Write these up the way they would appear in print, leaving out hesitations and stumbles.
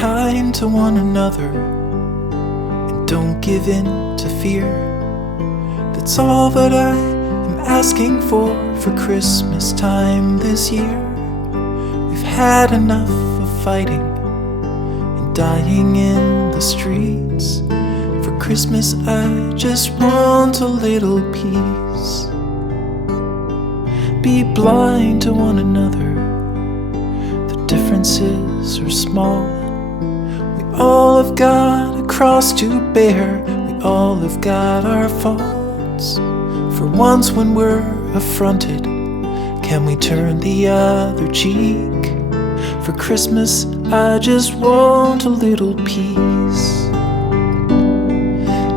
kind to one another and don't give in to fear. That's all that I am asking for Christmas time this year. We've had enough of fighting and dying in the streets. For Christmas I just want a little peace. Be blind to one another, the differences are small. We all have got a cross to bear, we all have got our faults. For once when we're affronted, can we turn the other cheek? For Christmas I just want a little peace.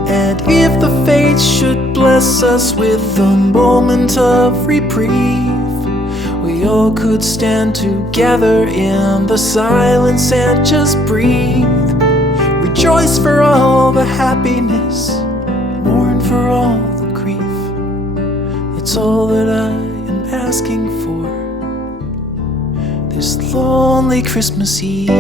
And if the fates should bless us with a moment of reprieve, we all could stand together in the silence and just breathe. Rejoice for all the happiness, mourn for all the grief. It's all that I am asking for this lonely Christmas Eve.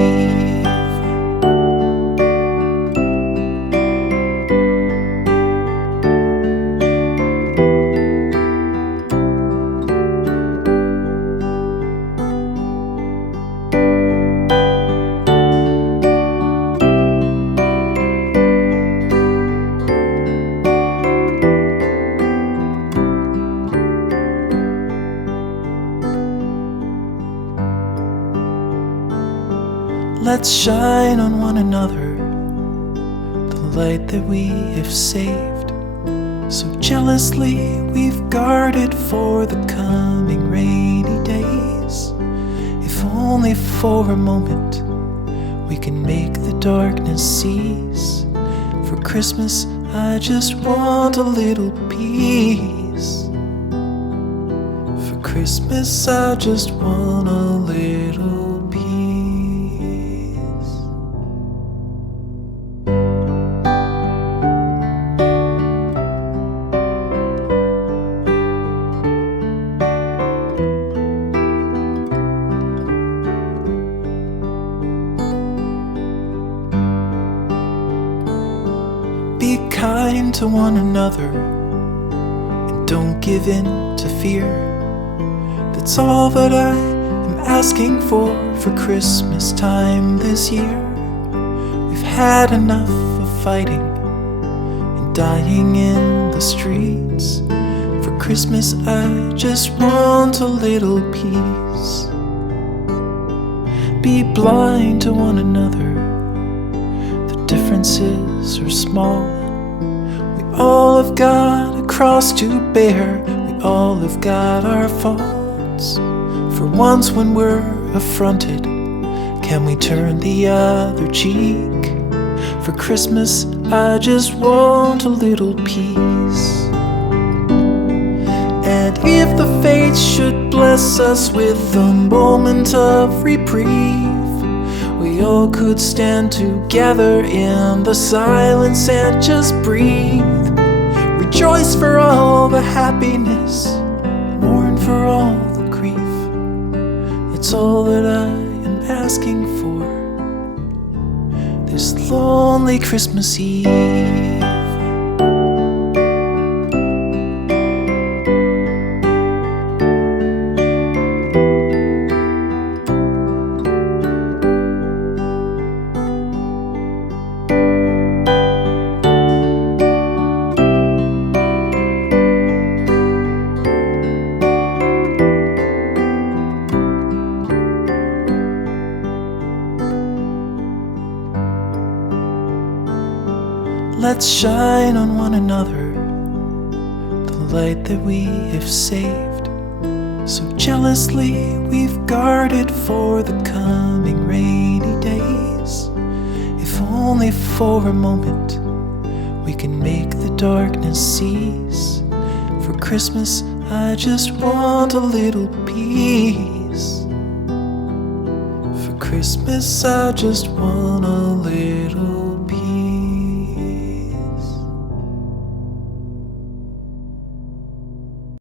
Let's shine on one another the light that we have saved. So jealously we've guarded for the coming rainy days. If only for a moment we can make the darkness cease. For Christmas I just want a little peace. For Christmas I just want a little peace. Be kind to one another and don't give in to fear. That's all that I am asking for Christmas time this year. We've had enough of fighting and dying in the streets. For Christmas I just want a little peace. Be blind to one another, the differences are small. We all have got a cross to bear, we all have got our faults. For once when we're affronted, can we turn the other cheek? For Christmas I just want a little peace. And if the fates should bless us with a moment of reprieve, we all could stand together in the silence and just breathe. Rejoice for all the happiness, mourn for all the grief. It's all that I am asking for this lonely Christmas Eve. Let's shine on one another the light that we have saved. So jealously we've guarded for the coming rainy days. If only for a moment we can make the darkness cease. For Christmas I just want a little peace. For Christmas I just want a